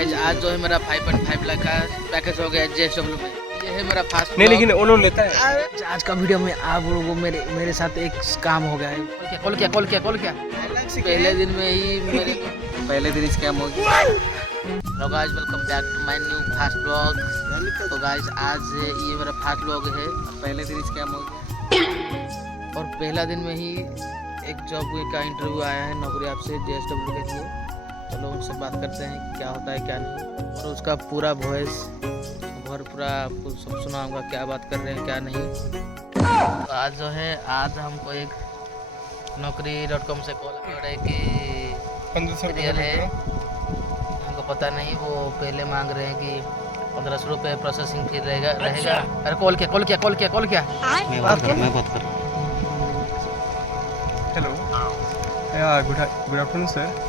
Guys आज जो है मेरा 5.5 लाख का पैकेज हो गया JSW में। ये है मेरा फास्ट नहीं लेकिन उन्होंने लेता है। आज का वीडियो में आप लोगों को मेरे साथ एक काम हो गया है। कॉल किया पहले दिन में ही मेरे पहले दिन स्कैम हो गया। Hello guys, welcome back to my new fast blog. तो गाइस आज ये मेरा फास्ट ब्लॉग है। पहले दिन स्कैम हो गया और पहला दिन में ही एक जॉब का इंटरव्यू आया है नौकरी आपसे JSW के लिए। चलो उनसे बात करते हैं कि क्या होता है क्या नहीं, और उसका पूरा वॉइस और पूरा आपको सब सुनाऊंगा क्या बात कर रहे हैं क्या नहीं। तो आज जो है आज हमको एक naukri.com से कॉल आ रहा है कि 1500 रियल है, हमको पता नहीं। वो पहले मांग रहे हैं कि 1500 रुपये प्रोसेसिंग फी रहेगा। अरे कॉल किया मैं बात कर hello good afternoon sir.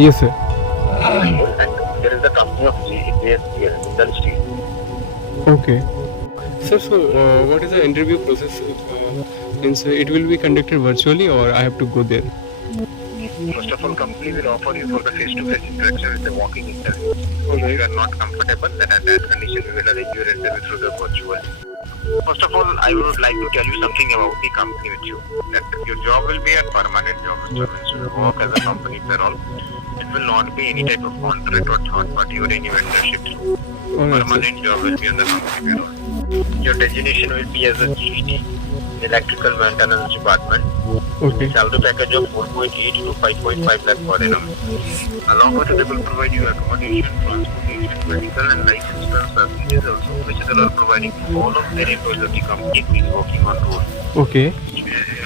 Yes sir. There is the company of JSPL, Jindal Steel. Okay. Sir, so what is the interview process? Means it will be conducted virtually or I have to go there? First of all, company will offer you for the face-to-face interaction with the walking interview. If you are not comfortable, then at that condition we will arrange your interview through the virtual. First of all, I would like to tell you something about the company with you. That your job will be a permanent job, which means you will work as a company payroll. It will not be any type of contract or third party or any vendorship. Permanent job will be on the company payroll. Your designation will be as a GT, Electrical Maintenance Department. Okay. Salary package of 4.8 to 5.5 lakh per annum. Along with it, they will provide you accommodation, transportation, medical and life insurance facilities also, which they are providing to all of their employees of the company who is working on road. Okay.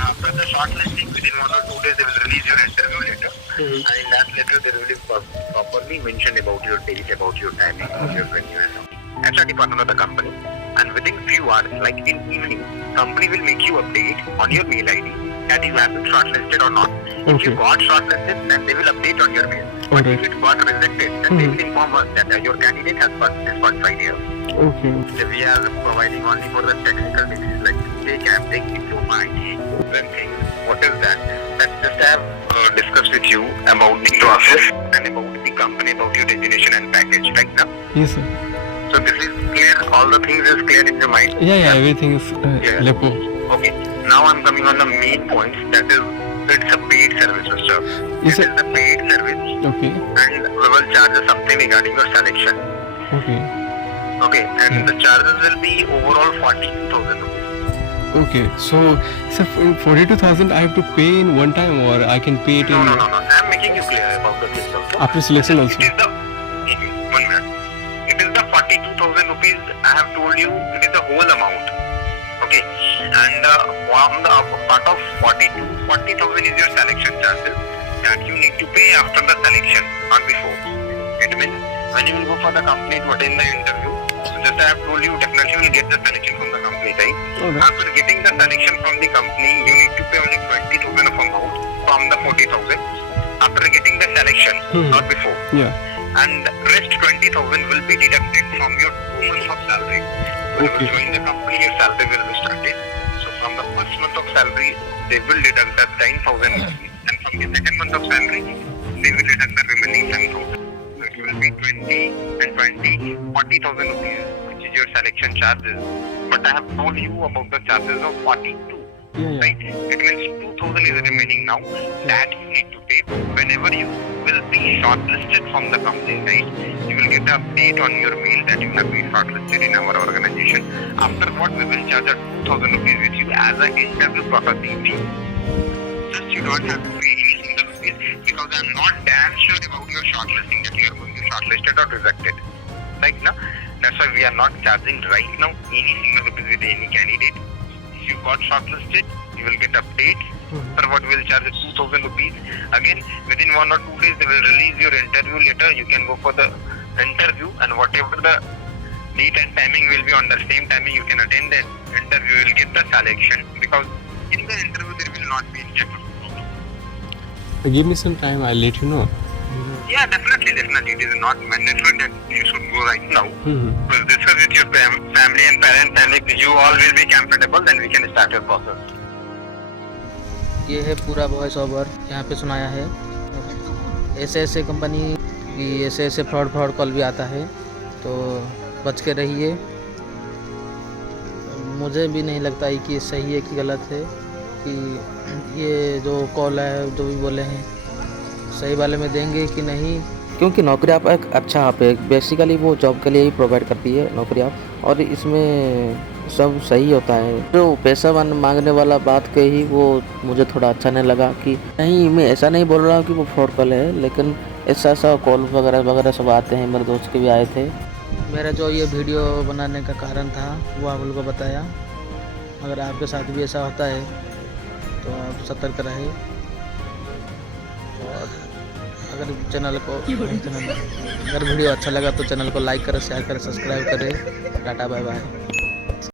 After the shortlisting, within 1 or 2 days, they will release your interview letter. And in that letter, they will be properly mention about your date, about your timing, your venue and all. HR department of the company. And within few hours, like in evening, company will make you update on your mail ID that you have been shortlisted or not. If you got shortlisted, then they will update on your mail. But if it got rejected, then they will inform us that your candidate has got disqualified here. Okay. So we are providing only for the technical details like they can take diploma, IT, then things. What is that? That just have discussed with you about the process and about the company, about your designation and package, right now. Yes sir. So this is clear. All the things is clear in your mind. Yeah, everything is lepo. Okay. Now I'm coming on the main points. That is, it's a paid service, Mr. Yes, It sir. is a paid service, Okay. and we will charge you something regarding your selection. Okay. Okay, and the charges will be overall 42,000 rupees. Okay. So 42,000 I have to pay in one time or I can pay it No. in I'm making you clear about the things also. after selection also. It is the 1 minute. It is the 42,000 rupees. I have told you it is the whole amount. Okay, and on the part of 40,000 is your selection charges that you need to pay after the selection, not before. It means when you will go for the company to attend the interview. So just I have told you, definitely you will get the selection from the company, right? Okay. After getting the selection from the company, you need to pay only 20,000 of amount from the 40,000. After getting the selection, not before. Yeah. And rest 20,000 will be deducted from your 2 months of salary. When Okay. you join the company, your salary will be started. So from the first month of salary, they will deduct the 9,000 rupees. And from the second month of salary, they will deduct the remaining 10,000. So it will be 20 and 20, 40,000 rupees, which is your selection charges. But I have told you about the charges of 42. Yeah. Right? It means 2,000 is remaining now. That you need to pay whenever you will be shortlisted from the company, right? You will get an update on your mail that you have been shortlisted in our organization. After what we will charge a 2,000 rupees with you as an interview processing fee. Just you don't have to pay any single rupees because I am not damn sure about your shortlisting that you are going to be shortlisted or rejected. Right now? That's why we are not charging right now any single rupees with any candidate. If you got shortlisted, you will get update. For what we will charge is 2,000 rupees. Again, within 1 or 2 days, they will release your interview letter. You can go for the interview, and whatever the date and timing will be on the same timing, you can attend the interview. You will get the selection because in the interview there will not be any type of problem. Give me some time. I'll let you know. Yeah, definitely. It is not mandatory that you should go right now. So discuss with your family and parents, and if you all will be comfortable, then we can start your process. ये है पूरा voice over यहाँ पे सुनाया है। ऐसे company की ऐसे फ्रॉड कॉल भी आता है, तो बच के रहिए। मुझे भी नहीं लगता है कि ये सही है कि गलत है, कि ये जो कॉल है जो भी बोले हैं सही वाले में देंगे कि नहीं, क्योंकि नौकरी आप एक अच्छा आप है, बेसिकली वो जॉब के लिए ही प्रोवाइड करती है नौकरी आप, और इसमें सब सही होता है। जो पैसा मांगने वाला बात कही वो मुझे थोड़ा अच्छा नहीं लगा, कि नहीं मैं ऐसा नहीं बोल रहा हूँ कि वो फ्रॉड कॉल है, लेकिन ऐसा कॉल वगैरह सब आते हैं। मेरे दोस्त के भी आए थे। मेरा जो ये वीडियो बनाने का कारण था वो आप लोगों को बताया। अगर आपके साथ भी ऐसा होता है तो आप सतर्क रहे, और अगर वीडियो अच्छा लगा तो चैनल को लाइक करें, शेयर करें, सब्सक्राइब करें। Ta-ta bye bye.